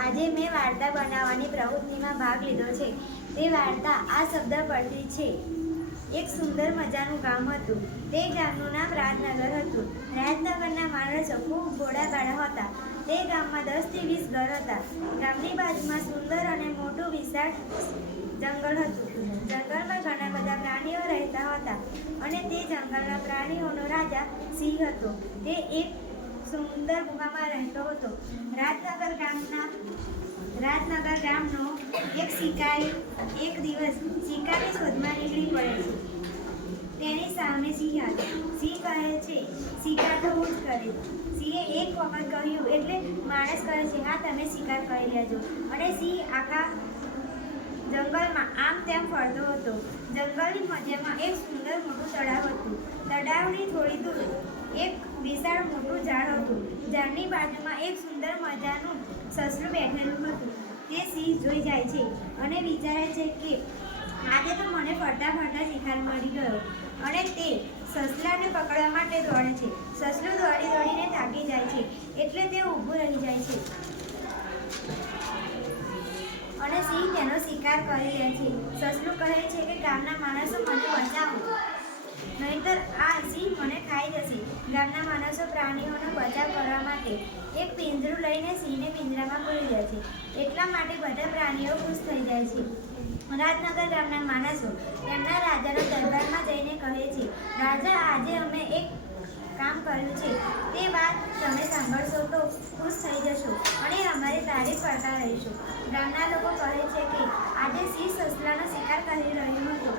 આજે મેં વાર્તા બનાવવાની પ્રવૃત્તિમાં ભાગ લીધો છે. તે વાર્તા આ શબ્દ પરથી છે. એક સુંદર મજાનું ગામ હતું. તે ગામનું નામ રાજનગર હતું. રાજનગરના માણસો ખૂબ ભોળાભાળા હતા. તે ગામમાં 10 થી 20 ઘર હતા. ગામની બાજુમાં સુંદર અને મોટું વિશાળ જંગલ હતું. જંગલમાં ઘણા બધા પ્રાણીઓ રહેતા હતા અને તે જંગલના પ્રાણીઓનો રાજા સિંહ હતો. તે એક સુંદર ગુફામાં રહેતો હતો. રાજનગર ગામનો એક શિકારી એક દિવસ શિકારની શોધમાં નીકળી પડે છે. તેની સામે સિંહ હતો. સિંહ કહે છે, શિકાર તો હું જ કરીશ. સિંહે એક વખત કહ્યું એટલે માણસ કહે છે, હા, તમે શિકાર કરી લેજો. અને સિંહ આખા જંગલમાં આમ તેમ ફરતો હતો. જંગલની મધ્યમાં એક સુંદર મોટું તળાવ હતું. તળાવની થોડી દૂર એક વિશાળ મોટું ઝાડ હતું. ઝાડની બાજુમાં એક સુંદર મજાનું સસલું બેઠેલું હતું. તે સિંહ જોઈ જાય છે અને વિચારે છે કે આજે તો મને ફરતા ફરતા શિકાર મળી ગયો. અને તે સસલાને પકડવા માટે દોડે છે. સસલું દોડી દોડીને થાકી જાય છે એટલે તે ઊભું રહી જાય છે અને સિંહ તેનો શિકાર કરી લે છે. સસલું કહે છે કે ગામના માણસો મને બચાવો, નહીંતર આ સિંહ મને ખાઈ જશે. ગામના માણસો પ્રાણીઓનો બચાવ કરવા માટે એક પિંજરું લઈને સિંહને પિંજરામાં પૂરી દે છે. એટલા માટે બધા પ્રાણીઓ ખુશ થઈ જાય છે. રાજનગર ગામના માણસો તેમના રાજાના દરબારમાં જઈને કહે છે, રાજા, આજે અમે એક કામ કર્યું છે. તે વાત તમે સાંભળશો તો ખુશ થઈ જશો અને અમારી તારીફ કરતા રહીશો. ગામના લોકો કહે છે કે આજે સિંહ સસલાનો શિકાર કરી રહ્યો હતો